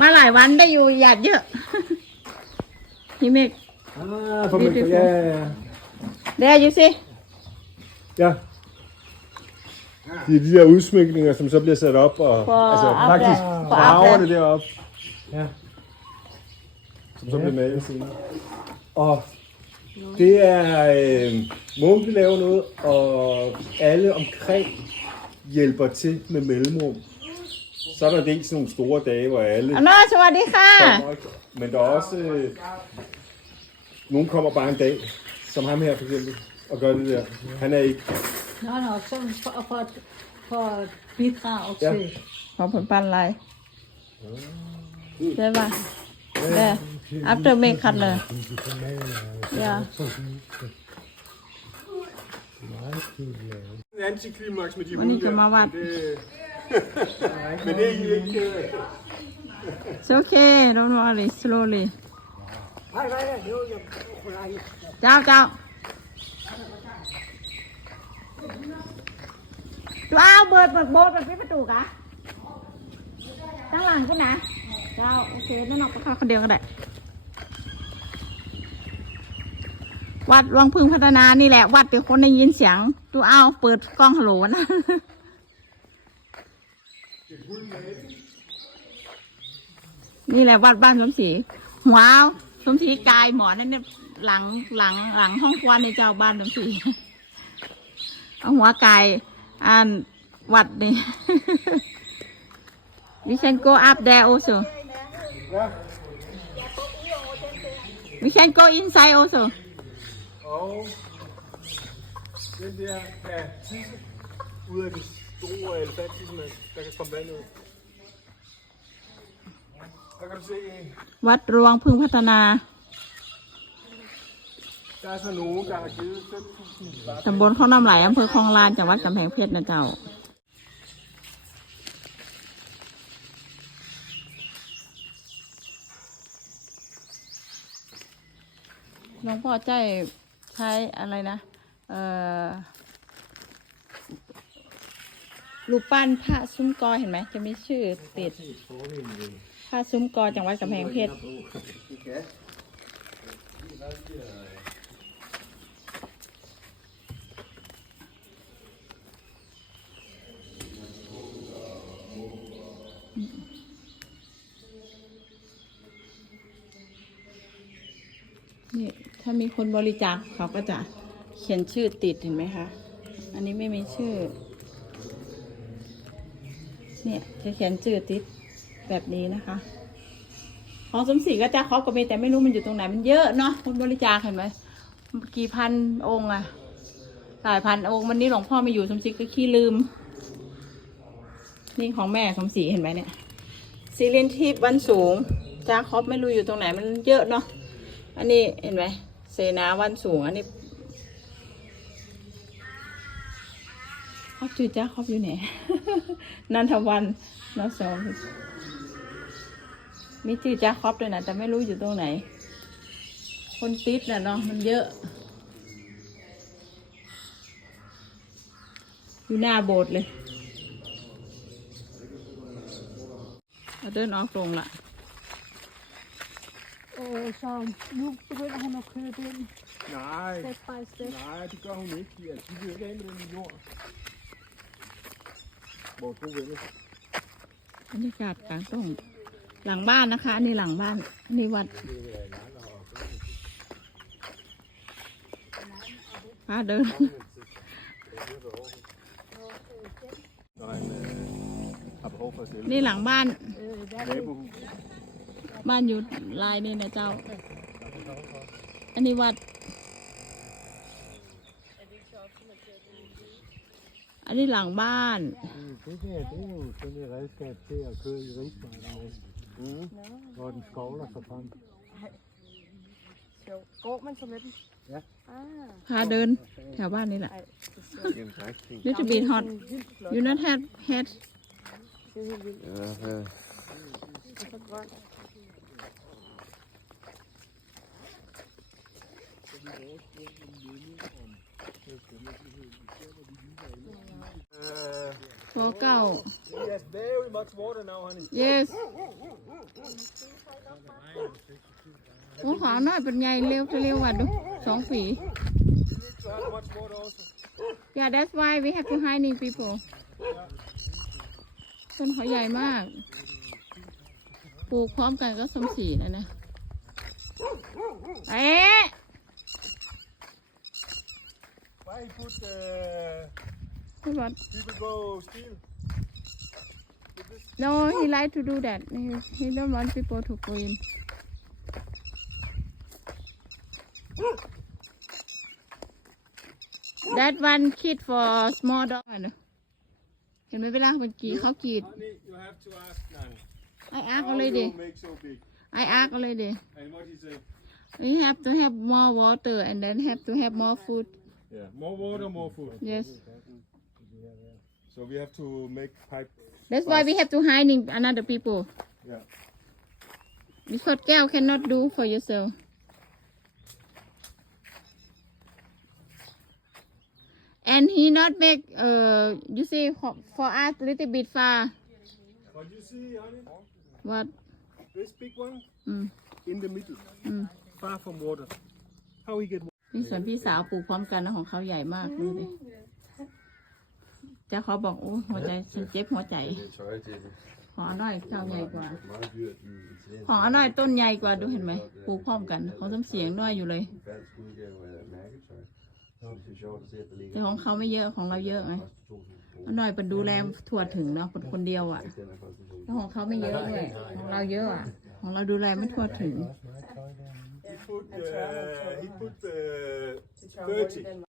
มาหลายวันได้อยู่หยาดเยอะ พี่เมฆ Ah, for mig. Beautiful. Ja, ja, ja. เดี๋ยวอยู่สิ Ja. Det er de der udsmykninger, som så bliver sat op, og For altså aften. faktisk For farverne aften. deroppe, Ja. som så bliver malet senere. Og det er, øh, Munke laver noget, og alle omkring hjælper til med mellemrum. Så er der dels nogle store dage, hvor alle อันนอสวัสดีค่ะ kommer, ikke? men der er også, øh, nogen kommer bare en dag, som ham her for eksempel, og gør det der. Han er ikke Nå, nå, så for, for, for at bidrage Ja. til ขอผลปันอะไรได้ป่ะได้ after make cut เลย Ja. Meget fint lavet. en antiklimaks med de Men I hunde kan der, meget men varmt. det, men det er I ikke ked af. It's okay don't worry slowly เจ้าเจ้าดูอ้าวเบิดเบิดโบสเปิดปิดประตูกะตั้งหลังก็นนะเจ้าโอเคนั่นออกไปเข้าคนเดียวก็ได้วัดวังพึ่งพัฒนานี่แหละ วัดเป็นคนได้ยินเสียงดูอ้าเปิดกล้องฮัลโหลนะ นี่แหละวัดบ้านสมศรีว้าวสมศรีกายหมอนั่นเนี่ยหลังหลังหลังห้องครัวในเจ้าบ้านสมศรีเอาหัวกายอ่านวัดนี่ we can go up there also we can go inside also og den der kan tisse ud af den store elefanttissemand, der kan komme vand ud. Der kan du se, วัดรวงพึ่งพัฒนา der er så nogen, der har givet 5.000 bak. ตำบลข้องน้ำไหลอำเภอคลองลานจังหวัดกำแพงเพชรนะเจ้า หลวงพ่อใจใช้อะไรนะ เอ่อ รูปปั้นพระซุ้มกอเห็นไหมจะมีชื่อติดพระซุ้มกอจังหวัดกำแพงเพชรนี่ถ้ามีคนบริจาคเขาก็จะเขียนชื่อติดเห็นไหมคะ อันนี้ไม่มีชื่อ เนี่ยจะเขียนชื่อติดแบบนี้นะคะ ของสมศรีก็จะเขาก็มีแต่ไม่รู้มันอยู่ตรงไหนมันเยอะเนาะคนบริจาคเห็นไหมกี่พันองค์อะหลายพันองค์วันนี้หลวงพ่อไม่อยู่สมศรีก็ขี้ลืม นี่ของแม่สมศรีเห็นไหมเนี่ยซีเรียนทิพย์วันสูงจาคอบไม่รู้อยู่ตรงไหนมันเยอะเนาะอันนี้เห็นไหมเสนาวันสูงอันนี้ ครอบจืดจ้าครอบอยู่ไหนนันทวันนสองมีจืดจ้าครอบด้วยนะแต่ไม่รู้อยู่ตรงไหน คนติดน่ะเนาะมันเยอะ อยู่หน้าโบสถ์เลยเอาเดินออกลงละ øh, så nu begynder han at køre den Nej, step by step. nej, det gør hun ikke. Ja, de vil ikke af med บรรยากาศกลางต้งหลังบ้านนะคะอันนี้หลังบ้านอันนี้วัดพาเดินนี่หลังบ้าน บ้านอยู่ลายนี่นะเจ้า อันนี้วัด อันนี้หลังบ้าน Det der, det er jo sådan et redskab til at køre i rismarken med, Mm. hvor den skovler sig frem. sjovt. Går man så med den? Ja. Ah, พาเดินแถวบ้านนี่แหละ ej, det er sjovt. Jamen, tak. Fint. little bit hot Det er vildt flot. you not have head Det er helt vildt. Ja, ja. Og så grønt. Uh, โฟเก้า he has very much water now, honey. yes โอ้ขอหน่อยเป็นไงเร็วจะเร็วว่ะดูสองฝี You need to have much water also. Yeah that's why we have to hiding people ต้นเขาใหญ่มาก ปลูกพร้อมกันก็สมสีนะนะเอ๊ะ Why he put uh, คุณบอ people go steal? No he like to do that he, he don't want people to go in that one kid for small dog นะเห็นไหมเวลาเมื่อกี้เขากรีด Honey, you have to ask Nan. ไออาร์ก How เลยดิ you make so big? ไออาร์กเลยดิ And what he say? you have to have more water and then have to have more food yeah, more water, more food. Yes. So we have to make pipe. That's why we have to hide in another people. Yeah. Because Gao cannot do for yourself. And he not make uh you see for, us us little bit far. But you see, honey, What? this big one Mm, in the middle, mm. far from water. How we get พี่ส่วนพี่สาวปลูกพร้อมกันนะของเขาใหญ่มากดูดิเจ้าเขาบอกโอ้หัวใจฉันเจ็บหัวใจ ของอน้อยเจ้าใหญ่กว่า ของอน้อยต้นใหญ่กว่าดูเห็นไหมปลูกพร้อมกันเขาต้นเสียงน้อยอยู่เลยแต่ของเขาไม่เยอะของเราเยอะไงอน้อยเป็นดูแลทั่วถึงเนาะเป็นคนเดียวอะแล้วของเขาไม่เยอะด้วยของเราเยอะอะ ของเราดูแลไม่ทั่วถึง He put. Uh, he put uh, thirty.